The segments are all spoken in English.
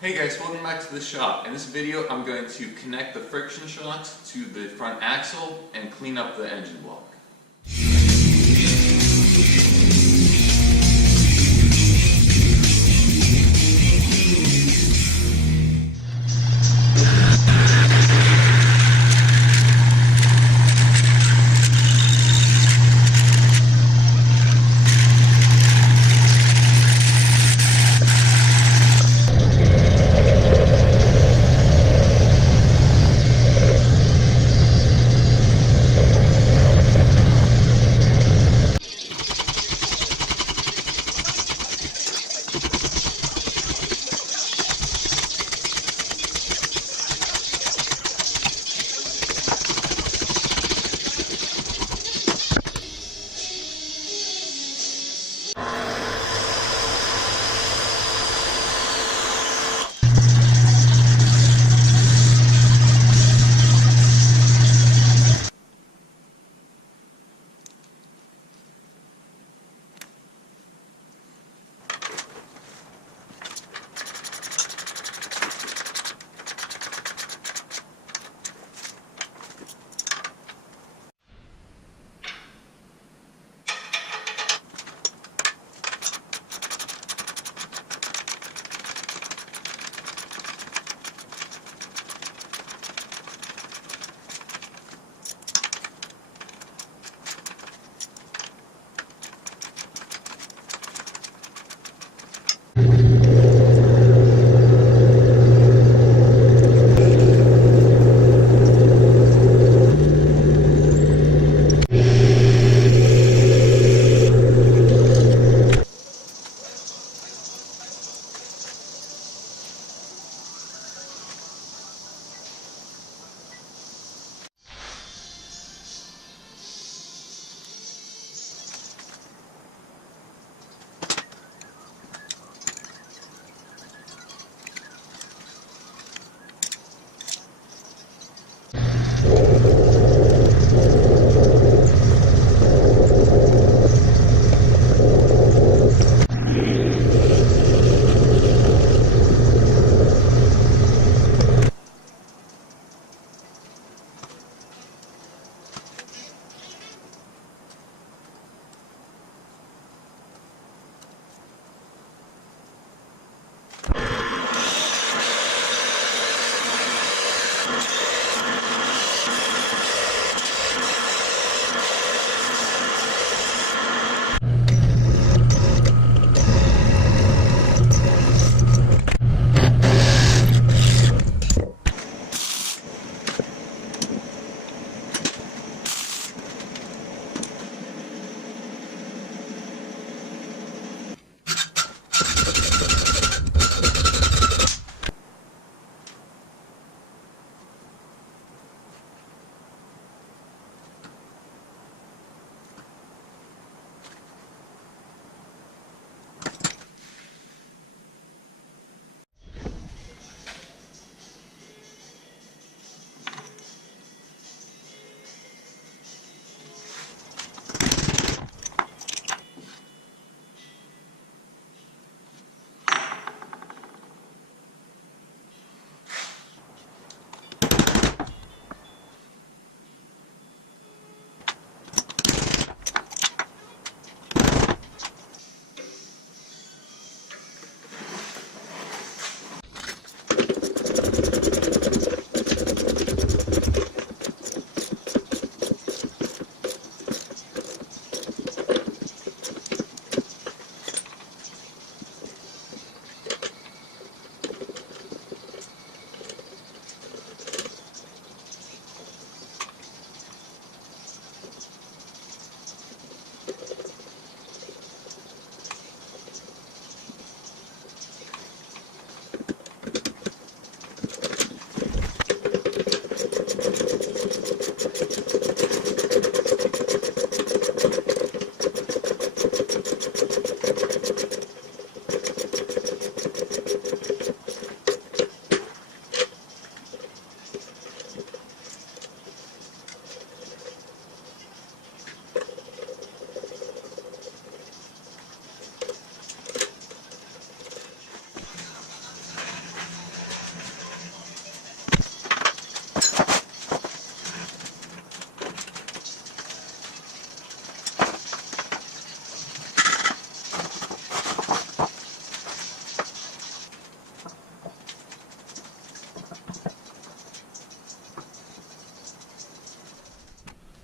Hey guys, welcome back to the shop. In this video I'm going to connect the friction shocks to the front axle and clean up the engine block.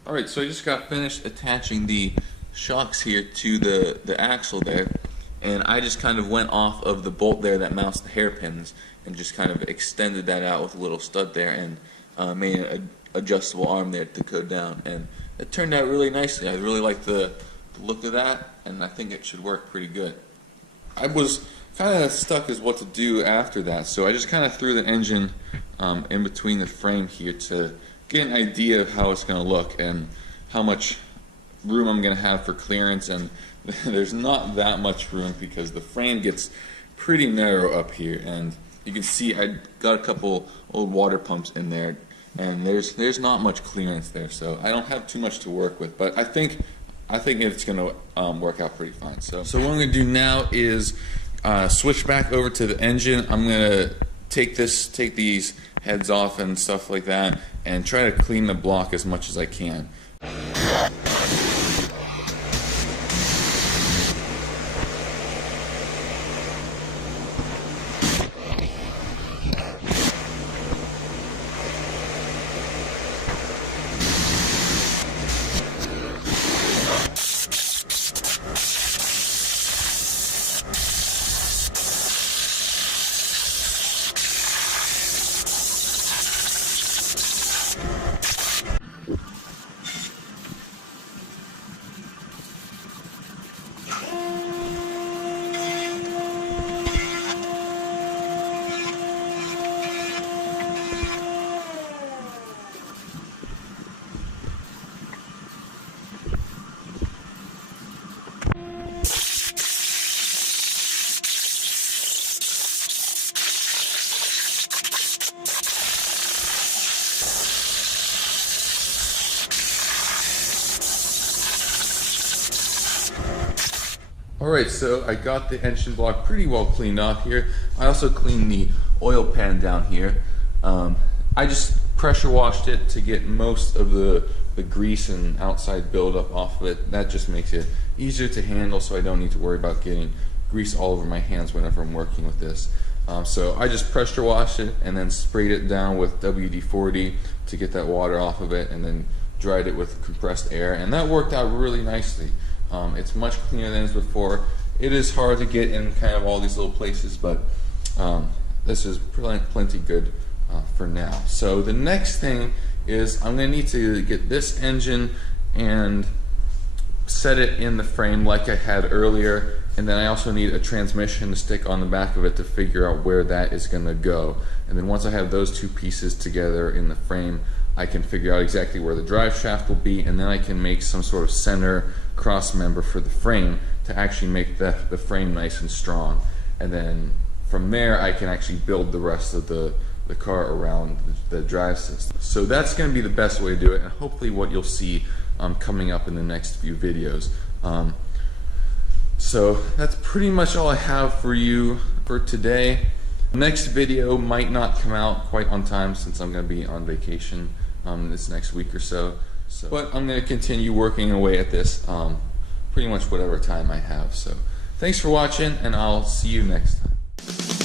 Alright, so I just got finished attaching the shocks here to the axle there, and I just kind of went off of the bolt there that mounts the hairpins and just kind of extended that out with a little stud there and made an adjustable arm there to go down, and it turned out really nicely. I really like the look of that, and I think it should work pretty good. I was kind of stuck as what to do after that, so I just kind of threw the engine in between the frame here to get an idea of how it's going to look and how much room I'm going to have for clearance, and there's not that much room because the frame gets pretty narrow up here, and you can see I got a couple old water pumps in there, and there's not much clearance there, so I don't have too much to work with, but I think it's going to work out pretty fine. So what I'm going to do now is switch back over to the engine. I'm going to take these heads off and stuff like that and try to clean the block as much as I can. Alright, so I got the engine block pretty well cleaned off here. I also cleaned the oil pan down here. I just pressure washed it to get most of the grease and outside buildup off of it. That just makes it easier to handle, so I don't need to worry about getting grease all over my hands whenever I'm working with this. So I just pressure washed it and then sprayed it down with WD-40 to get that water off of it, and then dried it with compressed air, and that worked out really nicely. It's much cleaner than it was before. It is hard to get in kind of all these little places, but this is plenty good for now. So the next thing is I'm going to need to get this engine and set it in the frame like I had earlier, and then I also need a transmission to stick on the back of it to figure out where that is going to go. And then once I have those two pieces together in the frame, I can figure out exactly where the drive shaft will be, and then I can make some sort of center cross member for the frame to actually make the frame nice and strong. And then from there I can actually build the rest of the car around the drive system. So that's going to be the best way to do it, and hopefully what you'll see coming up in the next few videos. So that's pretty much all I have for you for today. Next video might not come out quite on time since I'm going to be on vacation this next week or so. But I'm going to continue working away at this pretty much whatever time I have. So thanks for watching, and I'll see you next time.